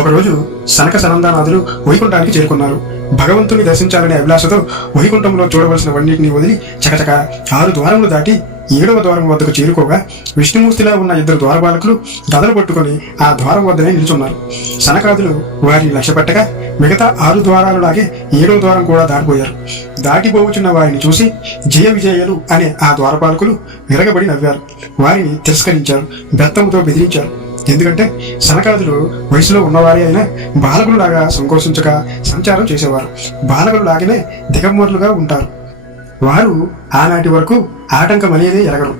ఒకరోజు సనక సనందనాథులు వైకుంఠానికి చేరుకున్నారు. భగవంతుని దర్శించాలనే అభిలాషతో వైకుంఠంలో చూడవలసినవన్నింటినీ వదిలి చకచక 6 ద్వారములు దాటి 7వ ద్వారం వద్దకు చేరుకోగా విష్ణుమూర్తిలా ఉన్న 2 ద్వారపాలకులు గదలు పట్టుకుని ఆ ద్వారం వద్దనే నిలుచున్నారు. సనకాదులు వారిని లక్ష్యపెట్టగా మిగతా 6 ద్వారాలులాగే 7వ ద్వారం కూడా దాటిపోయారు. దాటిపోవచ్చున్న వారిని చూసి జయ విజయలు అనే ఆ ద్వారపాలకులు విరగబడి నవ్వారు. వారిని తిరస్కరించారు, బెత్తంతో బెదిరించారు. ఎందుకంటే సనకాదులు వయసులో ఉన్నవారే అయినా బాలకులులాగా సంకోచించక సంచారం చేసేవారు. బాలకులులాగానే దిగంబరులుగా ఉంటారు. వారు ఆనాటి వరకు ఆటంకం అనేది ఎరగరు.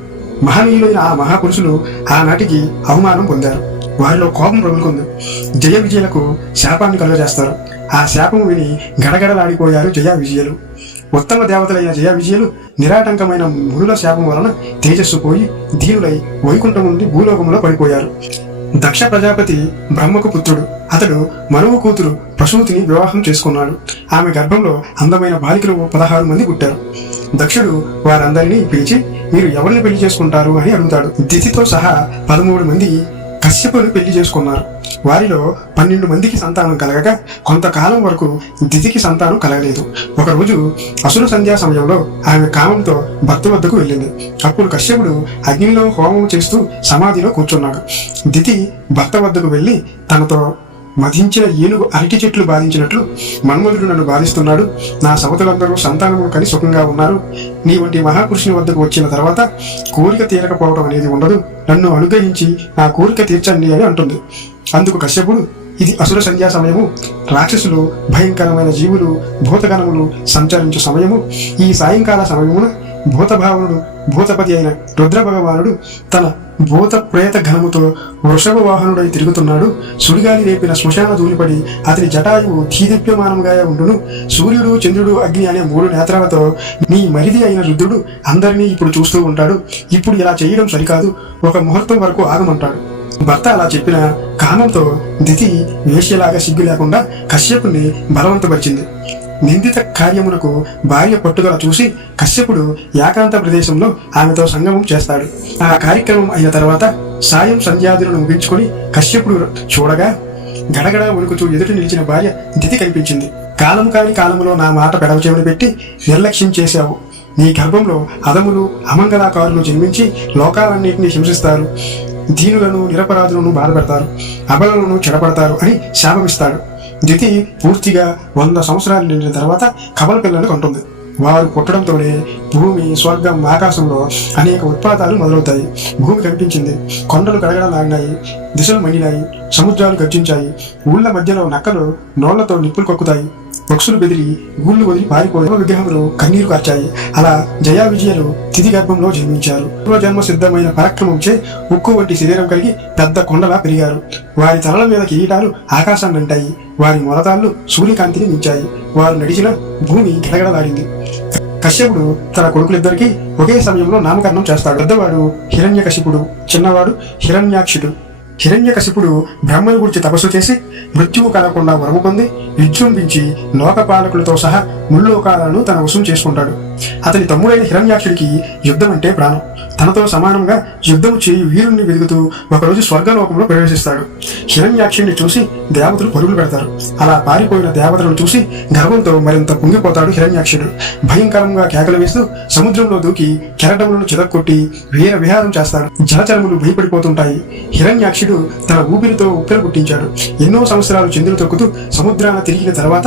మహనీయులైన ఆ మహాపురుషులు ఆనాటికి అవమానం పొందారు. వారిలో కోపం రగులుకుంది. జయ విజయులకు శాపాన్ని కలుగజేస్తారు. ఆ శాపం విని గడగడలాడిపోయారు జయ విజయులు. ఉత్తమ దేవతలైన జయ విజయులు నిరాటంకమైన మునుల శాపం వలన తేజస్సు పోయి దీనులై వైకుంఠం నుండి భూలోకంలో పడిపోయారు. దక్ష ప్రజాపతి బ్రహ్మకు పుత్రుడు. అతడు మనువు కూతురు ప్రసూతిని వివాహం చేసుకున్నాడు. ఆమె గర్భంలో అందమైన బాలికలు 16 మంది పుట్టారు. దక్షుడు వారందరినీ పిలిచి, మీరు ఎవరిని పెళ్లి చేసుకుంటారు అని అడుగుతాడు. దితితో సహా 13 మంది కశ్యపుని పెళ్లి చేసుకున్నారు. వారిలో 12 మందికి సంతానం కలగక కొంతకాలం వరకు దితికి సంతానం కలగలేదు. ఒకరోజు అసుర సంధ్యా సమయంలో ఆమె కామంతో భర్త వద్దకు వెళ్ళింది. అప్పుడు కశ్యపుడు అగ్నిలో హోమం చేస్తూ సమాధిలో కూర్చున్నాడు. దితి భర్త వద్దకు వెళ్ళి తనతో మధించిన ఏనుగు అరటి చెట్లు బాధించినట్లు మన్మధుడు నన్ను బాధిస్తున్నాడు. నా సవతులందరూ సంతానము కని సుఖంగా ఉన్నారు. నీ వంటి మహాపురుషుని వద్దకు వచ్చిన తర్వాత కోరిక తీరకపోవడం అనేది ఉండదు. నన్ను అనుగ్రహించి నా కోరిక తీర్చండి అని అంటుంది. అందుకు కశ్యపుడు, ఇది అసుర సంధ్యా సమయము. రాక్షసులు, భయంకరమైన జీవులు, భూతగణములు సంచరించు సమయము. ఈ సాయంకాల సమయమున భూతభావనుడు, భూతపతి అయిన రుద్ర భగవానుడు తన భూత ప్రేత ఘనముతో వృషభ వాహనుడై తిరుగుతున్నాడు. సుడిగాలి రేపిన శ్మశాన ధూళిపడి అతని జటాయువు తీదిప్యమానముగా ఉండును. సూర్యుడు, చంద్రుడు, అగ్ని అనే 3 నేత్రాలతో నీ మరిది అయిన రుద్రుడు అందరినీ ఇప్పుడు చూస్తూ ఉంటాడు. ఇప్పుడు ఇలా చేయడం సరికాదు, ఒక ముహూర్తం వరకు ఆగమంటాడు. భర్త అలా చెప్పిన కామంతో దితి వేశ్యలాగా సిగ్గు లేకుండా కశ్యపుని బలవంతపరిచింది. నిందిత కార్యమునకు భార్య పట్టుదల చూసి కశ్యపుడు ఏకాంత ప్రదేశంలో ఆమెతో సంగమం చేస్తాడు. ఆ కార్యక్రమం అయిన తర్వాత సాయం సంధ్యాదులను ముగించుకొని కశ్యపుడు చూడగా గడగడ వణుకుతూ ఎదుటి నిలిచిన భార్య దితి కనిపించింది. కాలం కాని కాలంలో నా మాట పెడవచేవని పెట్టి నిర్లక్ష్యం చేశావు. నీ గర్భంలో అదములు, అమంగళాకారులు జన్మించి లోకాలన్నింటినీ హింసిస్తారు. దీనులను, నిరపరాధులను బాధపెడతారు, అబలను చెడపడతారు అని శాపమిస్తాడు. దితి పూర్తిగా 100 సంవత్సరాలు నిండిన తర్వాత కమల పిల్లలను కంటుంది. వారు పుట్టడంతోనే భూమి, స్వర్గం, ఆకాశంలో అనేక ఉత్పాతాలు మొదలవుతాయి. భూమి కనిపించింది, కొండలు గడగడలాగినాయి, దిశలు మండినాయి, సముద్రాలు గర్జించాయి. ఊళ్ళ మధ్యలో నక్కలు నోళ్లతో నిప్పులు కొక్కుతాయి. పక్షులు బెదిరి గూళ్ళు వదిలి పారిపోయే విగ్రహములు కన్నీరు కార్చాయి. అలా జయా విజయులు తిథి గర్భంలో జన్మించారు. పూర్వజన్మ సిద్ధమైన పరాక్రమంచే ఉక్కు వంటి శరీరం కలిగి పెద్ద కొండలా పెరిగారు. వారి తలల మీద కిరీటాలు ఆకాశాన్ని అంటాయి. వారి మొలతాళ్లు సూర్యకాంతిని మించాయి. వారు నడిచిన భూమి గిడగడలాడింది. కశ్యపుడు తన కొడుకులిద్దరికీ ఒకే సమయంలో నామకరణం చేస్తాడు. పెద్దవాడు హిరణ్యకశిపుడు, చిన్నవాడు హిరణ్యాక్షుడు. హిరణ్యకశిపుడు బ్రహ్మను గురించి తపస్సు చేసి మృత్యువు కలగకుండా వరము పొంది విజృంభించి లోకపాలకులతో సహా ముల్లోకాలను తన వశం చేసుకుంటాడు. అతని తమ్ముడైన హిరణ్యాక్షుడికి యుద్ధం అంటే ప్రాణం. తనతో సమానంగా యుద్ధము చేయి వీరుణ్ణి వెతుకుతూ ఒకరోజు స్వర్గలోకంలో ప్రవేశిస్తాడు. హిరణ్యాక్షుడిని చూసి దేవతలు పరుగులు పెడతారు. అలా పారిపోయిన దేవతలను చూసి గర్వంతో మరింత పొంగిపోతాడు హిరణ్యాక్షుడు. భయంకరంగా కేకలు వేస్తూ సముద్రంలో దూకి కెరటములను చితక్కొట్టి వీర విహారం చేస్తాడు. జలచరములు భయపడిపోతుంటాయి. హిరణ్యాక్షుడు తన ఊపిరితో ఉప్పెన పుట్టించాడు. ఎన్నో సంవత్సరాలు చంద్రులు తొక్కుతూ సముద్రాన తిరిగిన తర్వాత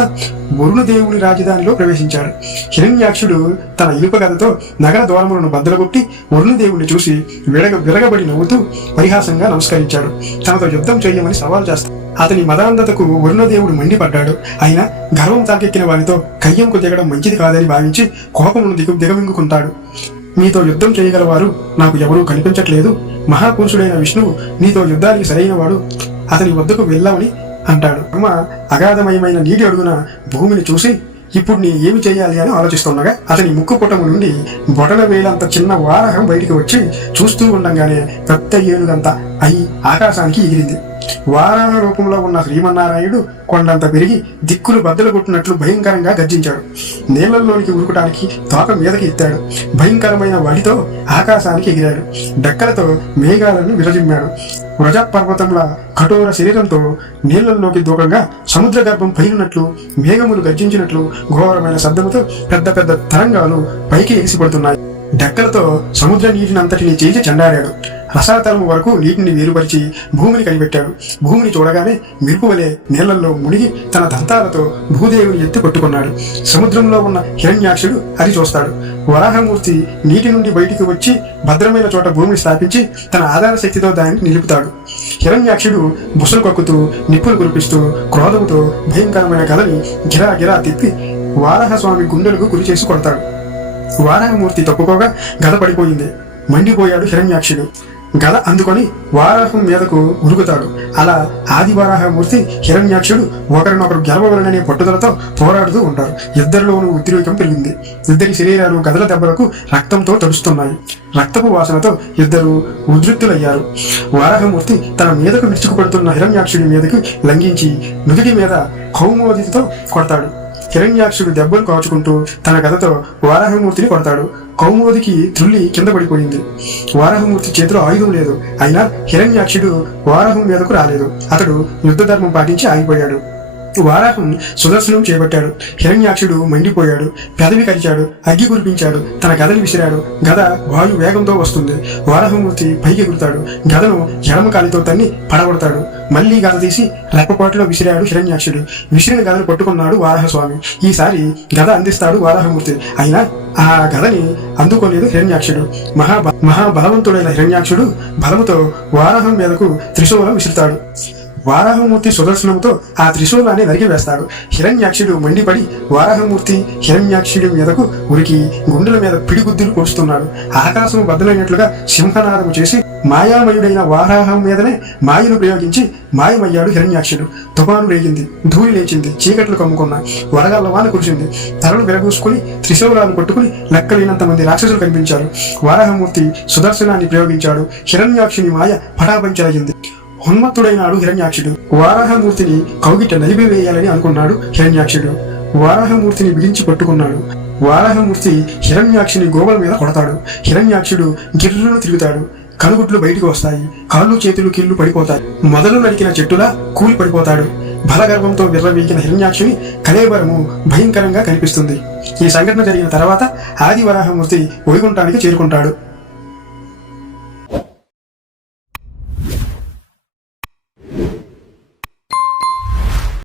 వరుణదేవుని రాజధానిలో ప్రవేశించాడు. హిరణ్యాక్షుడు తన ఇనుప గదతో నగర ద్వారములను బద్దలుగొట్టి వరుణదేవుని చూసి విరగబడి నవ్వుతూ పరిహాసంగా నమస్కరించాడు. తనతో యుద్ధం చేయమని సవాల్ చేస్తాడు. అతని మదాంధతకు వరుణదేవుడు మండిపడ్డాడు. అయినా గర్వం తాకెక్కిన వారితో కయ్యంకు దిగడం మంచిది కాదని భావించి కోపమును దిగమింగుకుంటాడు. నీతో యుద్ధం చేయగలవారు నాకు ఎవరూ కనిపించట్లేదు. మహాపురుషుడైన విష్ణువు నీతో యుద్ధానికి సరైన వాడు, అతని వద్దకు వెళ్ళామని అంటాడు. బ్రహ్మ అగాధమయమైన నీటి అడుగున భూమిని చూసి ఇప్పుడు నేను ఏమి చేయాలి అని ఆలోచిస్తుండగా అతని ముక్కు పుటము నుండి బొటన వేలంత చిన్న వారహం బయటికి వచ్చి చూస్తూ ఉండగానే పెద్ద ఏనుగంత అయి ఆకాశానికి ఎగిరింది. వారాహ రూపంలో ఉన్న శ్రీమన్నారాయణుడు కొండంత పెరిగి దిక్కులు బద్దలు కొట్టినట్లు భయంకరంగా గర్జించాడు. నీళ్లలోనికి ఉరుకటానికి తోక మీదకి ఎత్తాడు. భయంకరమైన వడితో ఆకాశానికి ఎగిరాడు. డెక్కలతో మేఘాలను విరజిమ్మాడు. వ్రజ పర్వతంలా కఠోర శరీరంతో నీళ్లలోకి దూకంగా సముద్ర గర్భం పైనున్నట్లు మేఘములు గర్జించినట్లు ఘోరమైన శబ్దముతో పెద్ద పెద్ద తరంగాలు పైకి ఎగిసిపడుతున్నాయి. డెక్కలతో సముద్ర నీటిని అంతటిని చేసి చెండాడాడు. రసాతలము వరకు నీటిని వేరుపరిచి భూమిని కనిపెట్టాడు. భూమిని చూడగానే మెరుపు వలె నీళ్లలో మునిగి తన దంతాలతో భూదేవిని ఎత్తి పట్టుకున్నాడు. సముద్రంలో ఉన్న హిరణ్యాక్షుడు అది చూస్తాడు. వరాహమూర్తి నీటి నుండి బయటికి వచ్చి భద్రమైన చోట భూమిని స్థాపించి తన ఆధార శక్తితో దానిని నిలుపుతాడు. హిరణ్యాక్షుడు బుసలు కక్కుతూ నిప్పులు కురిపిస్తూ క్రోధంతో భయంకరమైన గదని గిరా గిరా తిప్పి వారాహస్వామి గుండెలకు గురి చేసి కొడతాడు. వారాహమూర్తి తప్పుకోగా గద పడిపోయింది. మండిపోయాడు హిరణ్యాక్షుడు. గద అందుకొని వారాహం మీదకు ఉరుకుతాడు. అలా ఆది వారాహమూర్తి హిరణ్యాక్షుడు ఒకరినొకరు గెలవవలననే పట్టుదలతో పోరాడుతూ ఉంటారు. ఇద్దరిలోనూ ఉద్రేకం పెరిగింది. ఇద్దరి శరీరాలు గదల దెబ్బలకు రక్తంతో తడుస్తున్నాయి. రక్తపు వాసనతో ఇద్దరు ఉద్రిక్తులయ్యారు. వారాహమూర్తి తన మీదకు విరుచుకుపడుతున్న హిరణ్యాక్షుడి మీదకు లంఘించి నుదుటి మీద కౌమోదితో కొడతాడు. హిరణ్యాక్షుడు దెబ్బలు కాచుకుంటూ తన గదతో వారాహమూర్తిని కొడతాడు. కౌమోదికి త్రుల్లి కింద పడిపోయింది. వారాహమూర్తి చేతిలో ఆయుధం లేదు. అయినా హిరణ్యాక్షుడు వారాహం మీదకు రాలేదు. అతడు యుద్ధ ధర్మం పాటించి ఆగిపోయాడు. వారాహం సుదర్శనం చేపట్టాడు. హిరణ్యాక్షుడు మండిపోయాడు. పెదవి కరిచాడు. అగ్గి కురిపించాడు. తన గదని విసిరాడు. గద వాయు వేగంతో వస్తుంది. వారాహమూర్తి పైకి ఎగురుతాడు. గదను ఎడమ కాలితో తన్ని పడగొడతాడు. మళ్లీ గద తీసి రెప్పపాటులో విసిరాడు హిరణ్యాక్షుడు. విసిరిన గదను పట్టుకున్నాడు వారాహస్వామి. ఈసారి గద అందిస్తాడు వారాహమూర్తి. అయినా ఆ గదని అందుకోలేదు హిరణ్యాక్షుడు. మహాబలవంతుడైన హిరణ్యాక్షుడు బలముతో వారాహం మీదకు త్రిశూలం విసురుతాడు. వారాహమూర్తి సుదర్శనంతో ఆ త్రిశూలాన్ని నరికివేస్తాడు. హిరణ్యాక్షుడు మండిపడి వారాహమూర్తి హిరణ్యాక్షుడి మీదకు ఉరికి గుండెల మీద పిడిగుద్దులు పోస్తున్నాడు. ఆకాశం బద్దలైనట్లుగా సింహనాదము చేసి మాయామయుడైన వారాహం మీదనే మాయను ప్రయోగించి మాయమయ్యాడు హిరణ్యాక్షుడు. తుఫాను రేగింది. ధూళి లేచింది. చీకట్లు కమ్ముకున్నాయి. వడగళ్ల వాన కురిసింది. తరలు విరగూసుకుని త్రిశూలాలు పట్టుకుని లెక్కలేనంత మంది రాక్షసులు కనిపించారు. వారాహమూర్తి సుదర్శనాన్ని ప్రయోగించాడు. హిరణ్యాక్షుని మాయ పటాపంచలయ్యింది. ఉన్మత్తుడైనాడు హిరణ్యాక్షుడు. వారాహమూర్తిని కౌగిట నలిపివేయాలని అనుకున్నాడు హిరణ్యాక్షుడు. వారాహమూర్తిని బిగించి పట్టుకున్నాడు. వారాహమూర్తి హిరణ్యాక్షుని గోవల మీద కొడతాడు. హిరణ్యాక్షుడు గిర్రును తిరుగుతాడు. కనుగుట్లు బయటికి వస్తాయి. కాళ్ళు చేతులు కీళ్లు పడిపోతాయి. మొదలు నరికిన చెట్టులా కూలి పడిపోతాడు. బలగర్భంతో విర్రవీగిన హిరణ్యాక్షుని కళేబరము భయంకరంగా కనిపిస్తుంది. ఈ సంఘటన జరిగిన తర్వాత ఆది వరాహమూర్తి వైకుంఠానికి చేరుకుంటాడు.